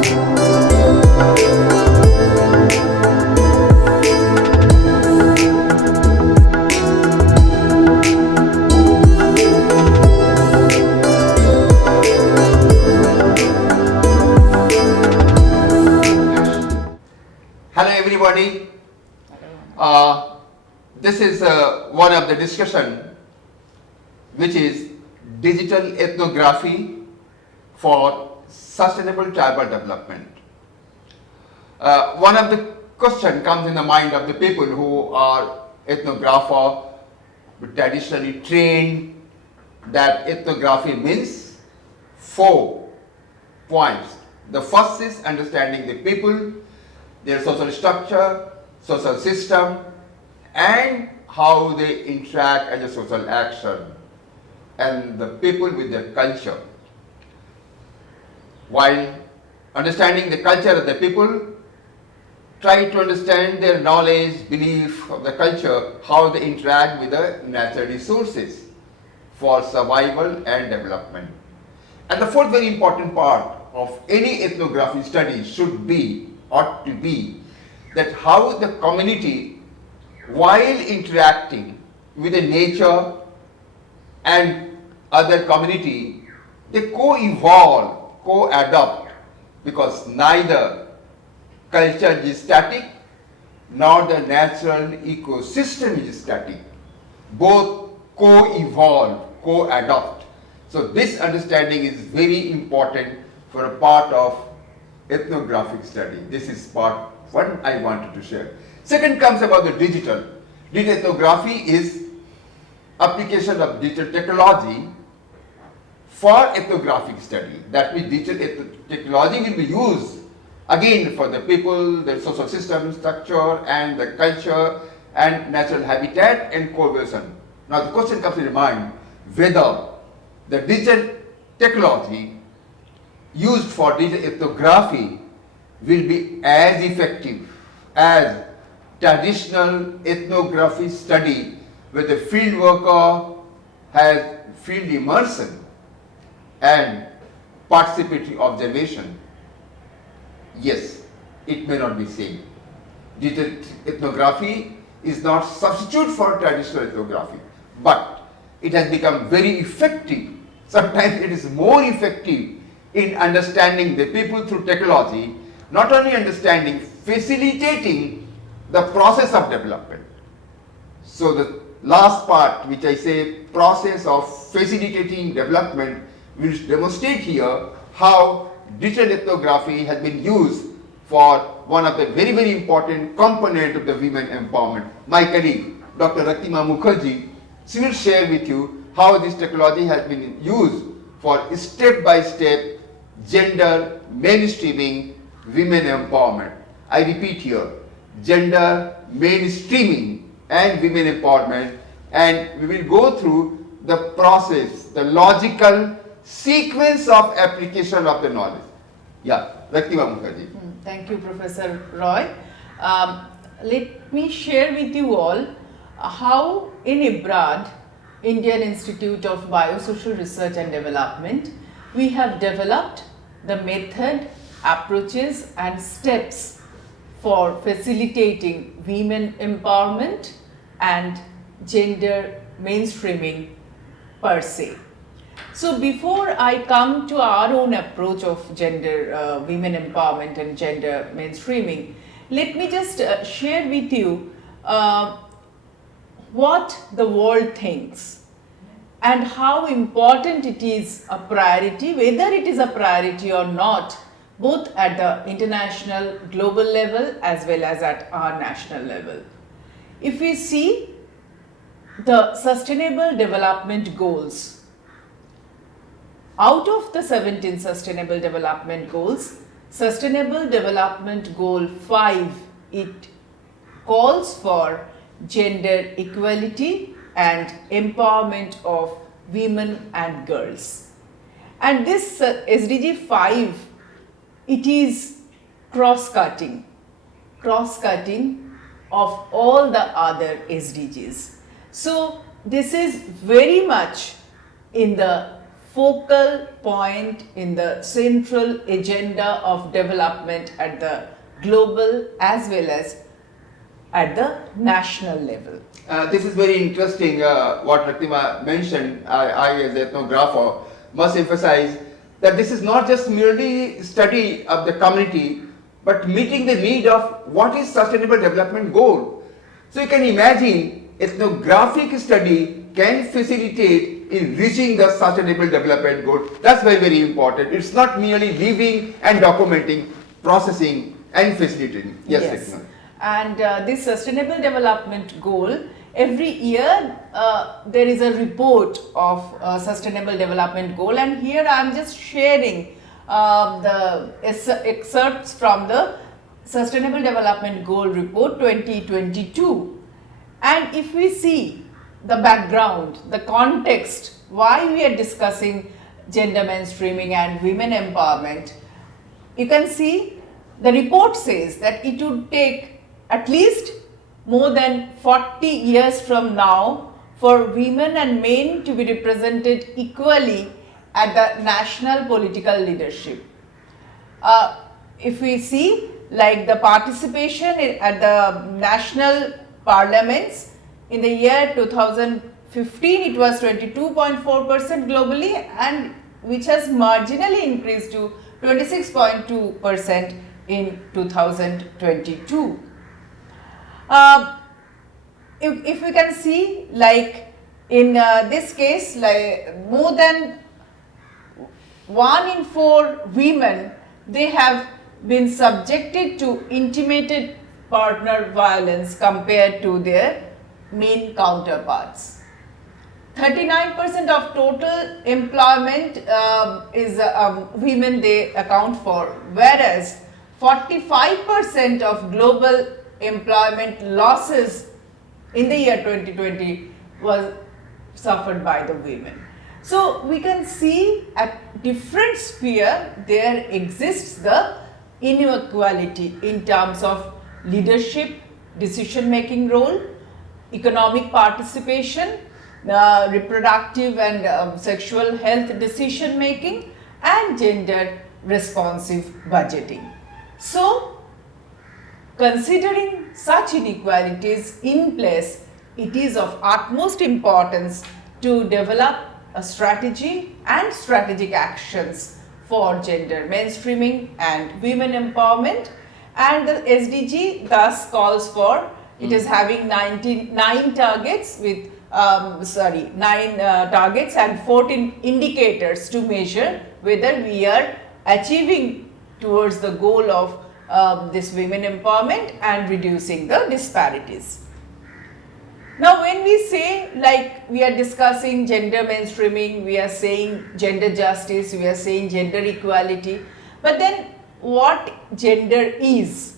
Hello everybody. This is one of the discussion which is digital ethnography for sustainable tribal development. One of the question comes in the mind of the people who are ethnographer, traditionally trained, that ethnography means 4 points. The first is understanding the people, their social structure, social system, and how they interact as a social action, and the people with their culture. While understanding the culture of the people, try to understand their knowledge, belief of the culture, how they interact with the natural resources for survival and development. And the fourth very important part of any ethnography study should be, ought to be, that how the community, while interacting with the nature and other community, they co-evolve, co-adapt, because neither culture is static nor the natural ecosystem is static. Both co-evolve, co-adapt. So this understanding is very important for a part of ethnographic study. This is part one I wanted to share. Second comes about the digital. Digital ethnography is application of digital technology for ethnographic study. That means digital technology will be used again for the people, the social system structure, and the culture and natural habitat and cohesion. Now the question comes in mind whether the digital technology used for digital ethnography will be as effective as traditional ethnography study where the field worker has field immersion and participatory observation. Yes, it may not be same. Digital ethnography is not substitute for traditional ethnography, but it has become very effective. Sometimes it is more effective in understanding the people through technology, not only understanding, facilitating the process of development. So the last part which I say, process of facilitating development, will demonstrate here how digital ethnography has been used for one of the very, very important component of the women empowerment. My colleague, Dr. Raktima Mukhopadhyay, she will share with you how this technology has been used for step-by-step gender mainstreaming, women empowerment. I repeat here, gender mainstreaming and women empowerment, and we will go through the process, the logical sequence of application of the knowledge. Yeah, Raktima Mukhopadhyay. Thank you, Professor Roy. Let me share with you all how in IBRAD, Indian Institute of Biosocial Research and Development, we have developed the method, approaches and steps for facilitating women empowerment and gender mainstreaming per se. So before I come to our own approach of gender, women empowerment and gender mainstreaming, let me just share with you what the world thinks and how important it is a priority, whether it is a priority or not, both at the international global level as well as at our national level. If we see the Sustainable Development Goals, out of the 17 Sustainable Development Goals, Sustainable Development Goal 5, it calls for gender equality and empowerment of women and girls. And this SDG 5, it is cross-cutting of all the other SDGs. So this is very much in the focal point in the central agenda of development at the global as well as at the national level. This is very interesting what Raktima mentioned. I as an ethnographer must emphasize that this is not just merely study of the community, but meeting the need of what is sustainable development goal. So you can imagine ethnographic study can facilitate in reaching the sustainable development goal. That's very, very important. It's not merely living and documenting, processing and facilitating. Yes, Raktima. And this sustainable development goal, every year there is a report of sustainable development goal, and here I am just sharing the excerpts from the Sustainable Development Goal Report 2022. And if we see the background, the context, why we are discussing gender mainstreaming and women empowerment, you can see the report says that it would take at least more than 40 years from now for women and men to be represented equally at the national political leadership. If we see like the participation at the national parliaments, in the year 2015 it was 22.4% globally, and which has marginally increased to 26.2% in 2022. If we can see, like in this case, like more than 1 in 4 women, they have been subjected to intimated partner violence compared to their male counterparts. 39% of total employment is women they account for, whereas 45% of global employment losses in the year 2020 was suffered by the women. So we can see at different sphere there exists the inequality in terms of leadership, decision making role, economic participation, reproductive and sexual health decision making, and gender responsive budgeting. So considering such inequalities in place, it is of utmost importance to develop a strategy and strategic actions for gender mainstreaming and women empowerment. And the SDG thus calls for, it is having 9 targets with 9 targets and 14 indicators to measure whether we are achieving towards the goal of this women empowerment and reducing the disparities. Now when we say, like we are discussing gender mainstreaming, we are saying gender justice, we are saying gender equality, but then what gender is?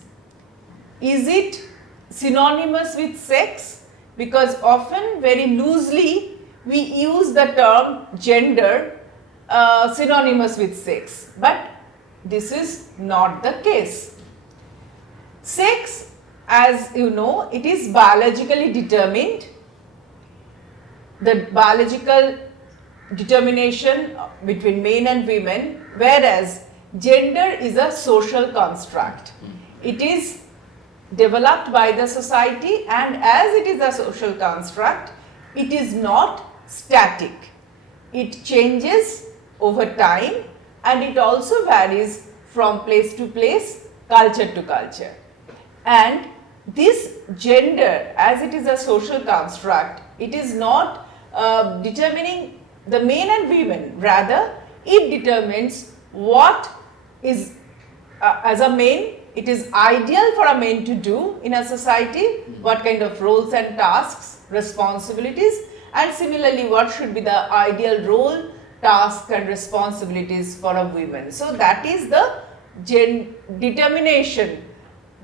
Is it synonymous with sex? Because often very loosely we use the term gender synonymous with sex, but this is not the case. Sex, as you know, it is biologically determined. The biological determination between men and women, whereas gender is a social construct. It is developed by the society, and as it is a social construct, it is not static. It changes over time, and it also varies from place to place, culture to culture. And this gender, as it is a social construct, it is not determining the men and women, rather it determines what is as a man, it is ideal for a man to do in a society, what kind of roles and tasks, responsibilities, and similarly what should be the ideal role, task and responsibilities for a woman. So that is the determination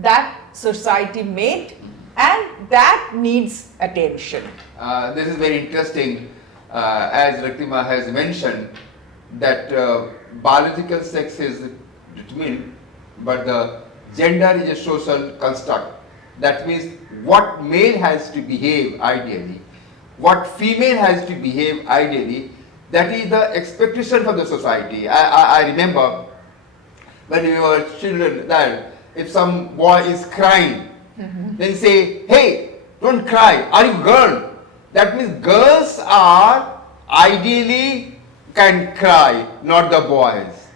that society made, and that needs attention. This is very interesting, as Raktima has mentioned, that biological sex is determined, but the gender is a social construct. That means what male has to behave ideally, what female has to behave ideally, That is the expectation from the society. I remember when we were children that if some boy is crying, then say, hey, don't cry, are you girl? That means girls are ideally can cry, not the boys.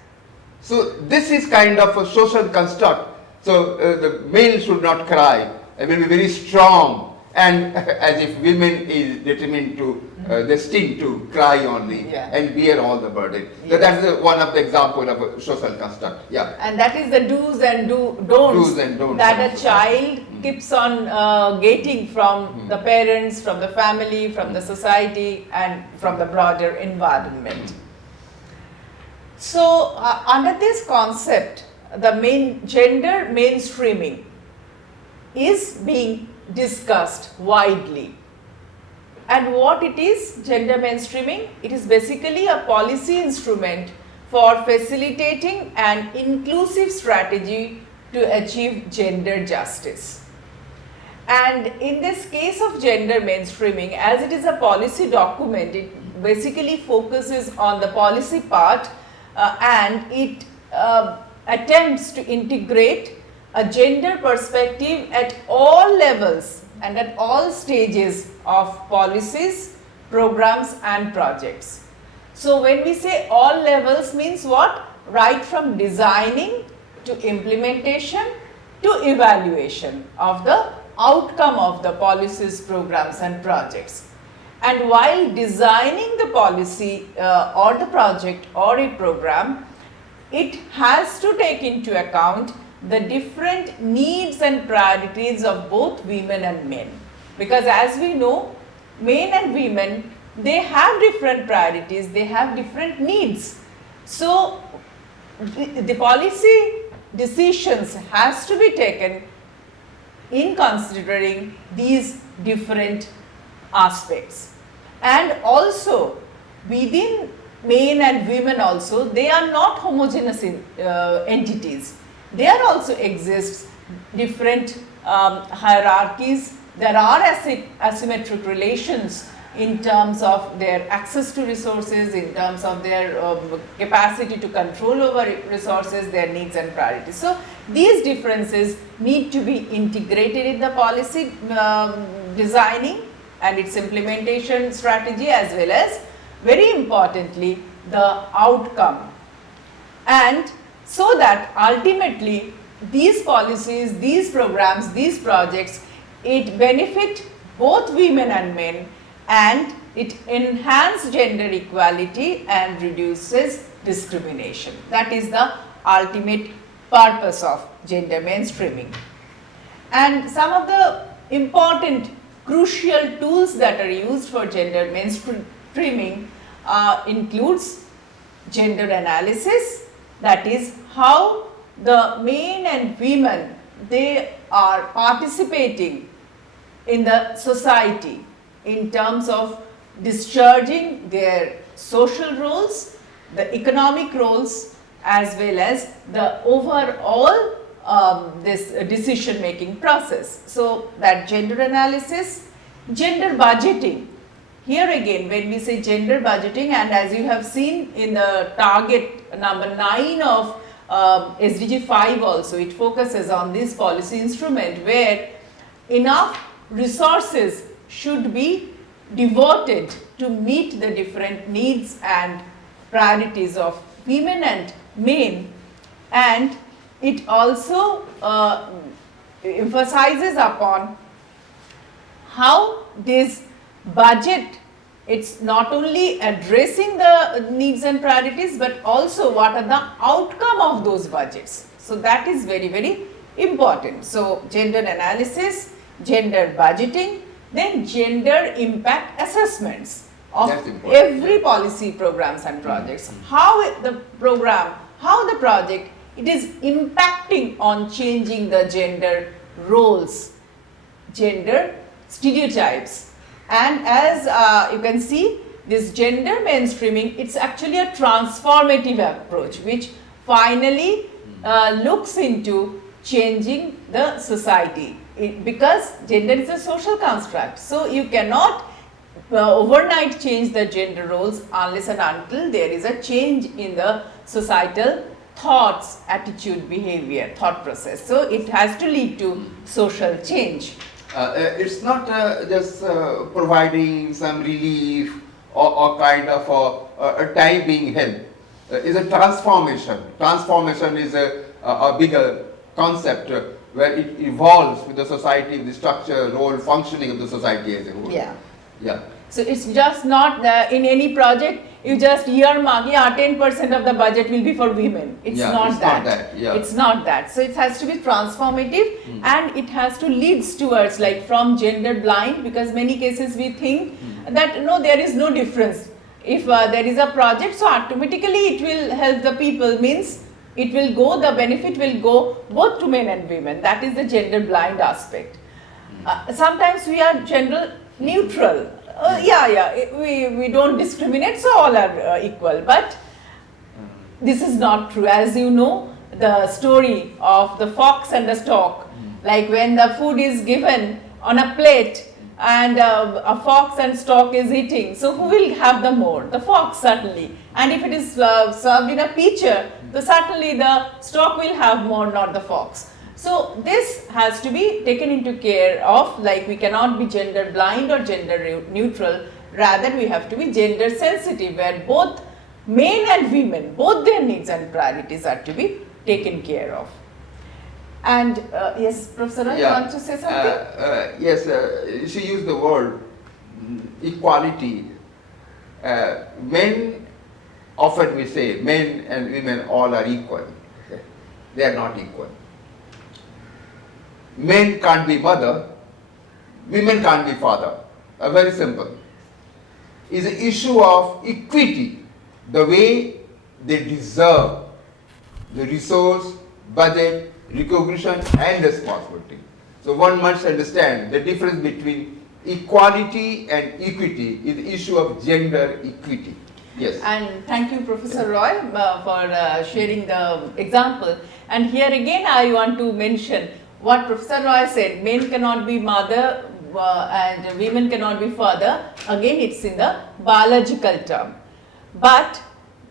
So this is kind of a social construct. So the male should not cry, will be very strong, and as if women is determined to, destined to cry only and bear all the burden. So that's one of the example of a social construct. Yeah. And that is the do's and don'ts, that a child keeps on getting from the parents, from the family, from the society, and from the broader environment. So under this concept, the gender mainstreaming is being discussed widely. And what it is, gender mainstreaming? It is basically a policy instrument for facilitating an inclusive strategy to achieve gender justice. And in this case of gender mainstreaming, as it is a policy document, it basically focuses on the policy part and it attempts to integrate a gender perspective at all levels and at all stages of policies, programs and projects. So when we say all levels means what? Right from designing to implementation to evaluation of the outcome of the policies, programs and projects. And while designing the policy or the project or a program, it has to take into account the different needs and priorities of both women and men. Because as we know, men and women, they have different priorities, they have different needs. So the policy decisions has to be taken in considering these different aspects. And also within men and women also, they are not homogeneous entities. There also exists different hierarchies. There are asymmetric relations in terms of their access to resources, in terms of their capacity to control over resources, their needs and priorities. So these differences need to be integrated in the policy designing and its implementation strategy, as well as, very importantly, the outcome. And so that ultimately these policies, these programs, these projects, it benefit both women and men, and it enhances gender equality and reduces discrimination. That is the ultimate purpose of gender mainstreaming. And some of the important crucial tools that are used for gender mainstreaming includes gender analysis, that is how the men and women, they are participating in the society in terms of discharging their social roles, the economic roles, as well as the overall this decision making process. So that gender analysis, gender budgeting. Here again, when we say gender budgeting, and as you have seen in the target number 9 of SDG 5 also, it focuses on this policy instrument where enough resources should be devoted to meet the different needs and priorities of women and men, and it also emphasizes upon how this budget, it's not only addressing the needs and priorities, but also what are the outcome of those budgets. So that is very, very important. So gender analysis, gender budgeting, then gender impact assessments of every policy, programs and projects. How the program, how the project, it is impacting on changing the gender roles, gender stereotypes. And as you can see, this gender mainstreaming, it's actually a transformative approach which finally looks into changing the society, because gender is a social construct. So you cannot overnight change the gender roles unless and until there is a change in the societal thoughts, attitude, behavior, thought process. So it has to lead to social change. It's not just providing some relief or kind of a time being held. It's a transformation. Transformation is a bigger concept where it evolves with the society, with the structure, role, functioning of the society as a whole. Yeah. Yeah. So it's just not in any project you just earmark, 10% of the budget will be for women. It's not that. Yeah. It's not that. So it has to be transformative and it has to lead towards like from gender blind, because many cases we think that no, there is no difference. If there is a project, so automatically it will help the people, means it will go, the benefit will go both to men and women. That is the gender blind aspect. Sometimes we are gender neutral. We don't discriminate, so all are equal. But this is not true. As you know, the story of the fox and the stork, like when the food is given on a plate and a fox and stork is eating, so who will have the more? The fox, certainly. And if it is served in a pitcher, so certainly the stork will have more, not the fox. So this has to be taken into care of, like we cannot be gender blind or gender neutral, rather we have to be gender sensitive, where both men and women, both their needs and priorities are to be taken care of. And yes, Professor Roy, you want to say something? Yes, she used the word equality. Men, often we say men and women all are equal. Okay. They are not equal. Men can't be mother, women can't be father. Very simple. It's an issue of equity, the way they deserve the resource, budget, recognition and responsibility. So one must understand the difference between equality and equity is the issue of gender equity. Yes. And thank you, Professor Roy, for sharing the example. And here again I want to mention what Professor Roy said, men cannot be mother and women cannot be father. Again, it's in the biological term. But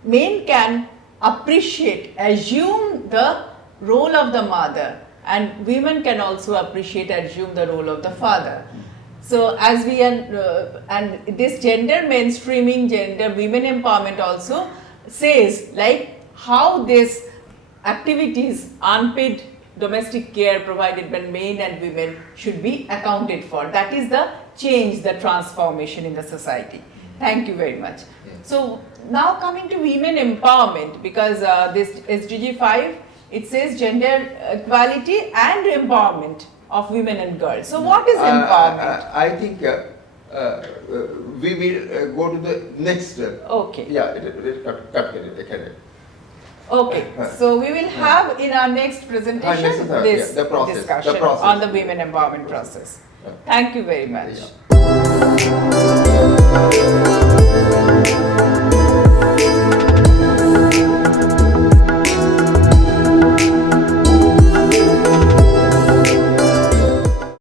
men can appreciate, assume the role of the mother, and women can also appreciate, assume the role of the father. So as we are, and this gender mainstreaming, gender women empowerment also says like how this activities, unpaid domestic care provided by men and women should be accounted for. That is the change, the transformation in the society. Thank you very much. Yeah. So now coming to women empowerment, because this SDG 5, it says gender equality and empowerment of women and girls. So what is empowerment? I think we will go to the next. Okay. Yeah, cut. Okay, so we will have in our next presentation this discussion on the women empowerment process. Thank you very much. Yeah.